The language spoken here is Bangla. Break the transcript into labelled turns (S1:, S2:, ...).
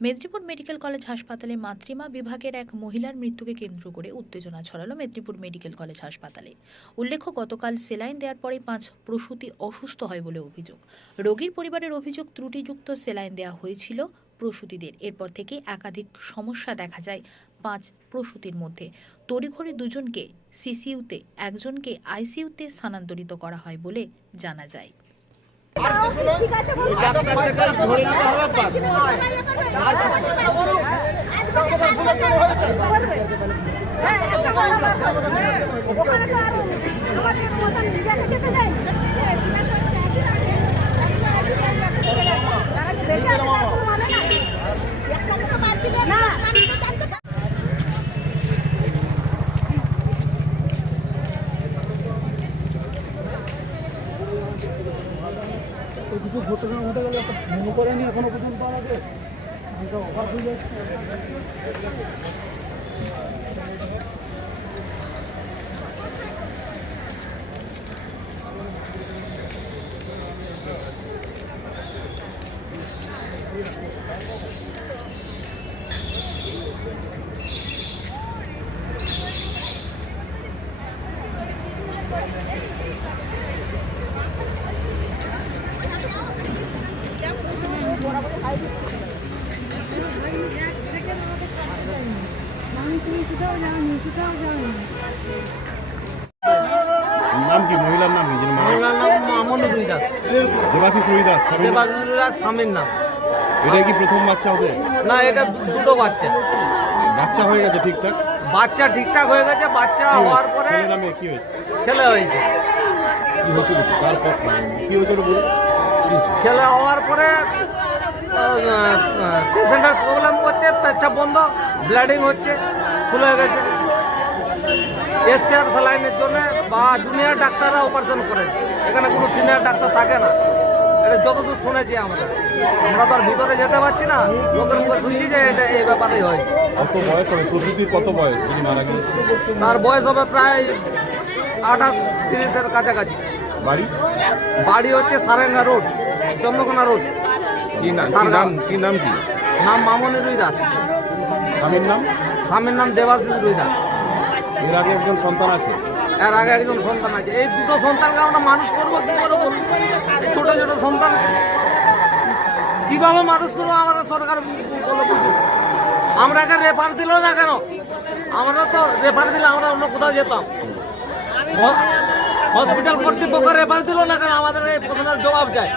S1: মেদিনীপুর মেডিকেল কলেজ হাসপাতালে মাতৃমা বিভাগের এক মহিলার মৃত্যুকে কেন্দ্র করে উত্তেজনা ছড়ালো মেদিনীপুর মেডিকেল কলেজ হাসপাতালে। উল্লেখ্য, গতকাল সেলাইন দেওয়ার পরে পাঁচ প্রসূতি অসুস্থ হয় বলে অভিযোগ। রোগীর পরিবারের অভিযোগ, ত্রুটিযুক্ত সেলাইন দেওয়া হয়েছিল প্রসূতিদের। এরপর থেকে একাধিক সমস্যা দেখা যায় পাঁচ প্রসূতির মধ্যে। তড়িঘড়ি দুজনকে সিসিইউতে, একজনকে আইসিইউতে স্থানান্তরিত করা হয় বলে জানা যায়।
S2: ওখানে তো আরও আমাদের মতন নিজেকে যেতে দেয় তারা কি বেঁচে আছে তার কোনো মানে নাই। না
S3: তো কিছু ঘটনা ঘটে গেলে মনে করেনি এখনও পর্যন্ত আমাদের এটা অবাক হয়ে যাচ্ছে।
S4: নাম কি? মহিলার নাম কি?
S5: মহিলার নাম মামনি দুই দাস
S4: দেবাশিস রবিদাস স্বামীর নাম?
S5: দেবাশিসুরাজ স্বামীর নাম।
S4: এটা কি প্রথম বাচ্চা হবে?
S5: না এটা দুটো বাচ্চা।
S4: বাচ্চা হয়ে গেছে ঠিকঠাক?
S5: বাচ্চা ঠিকঠাক হয়ে গেছে বাচ্চা হওয়ার পরে
S4: ছেলে নামে কি হয়েছে?
S5: ছেলে হয়েছে।
S4: কি হয়েছিল তারপর কি হয়েছিল
S5: ছেলে হওয়ার পরে পেশেন্টের প্রবলেম হচ্ছে পেচ্ছাপ বন্ধ ব্লিডিং হচ্ছে। ফুলে গেছে। এসকেআর স্যালাইনের জন্য বা জুনিয়র ডাক্তাররা অপারেশন করে। এখানে কোনো সিনিয়র ডাক্তার থাকে না। এটা যতদূর শুনেছি আমরা। আমরা তো আর ভিতরে যেতে পারছি না। লোকের মুখে শুনছি যে এটা এই ব্যাপারেই হয়।
S4: কত বয়স হবে। কত বয়স যিনি মারা গিয়েছে
S5: তার বয়স হবে প্রায় আঠাশ তিরিশের কাছাকাছি।
S4: বাড়ি?
S5: বাড়ি হচ্ছে সারেঙ্গা রোড চন্দ্রকোনা রোড।
S4: কি নাম কি নাম কি? নাম
S5: মামনি রুই দাস।
S4: স্বামীর নাম?
S5: স্বামীর নাম দেবাশিস রুই দাস
S4: এর আগে একজন সন্তান আছে?
S5: এর আগে একজন সন্তান আছে। এই দুটো সন্তানকে আমরা মানুষ করব কি করে বলুন? এই ছোট ছোট সন্তান। কীভাবে মানুষ করব আমরা সরকার বলে আমরা এখানে রেফার দিল না কেন? আমরা তো রেফার দিলে আমরা অন্য কোথাও যেতাম। হসপিটাল কর্তৃপক্ষ রেফার দিল না কেন? আমাদের এই প্রশ্নের জবাব চাই।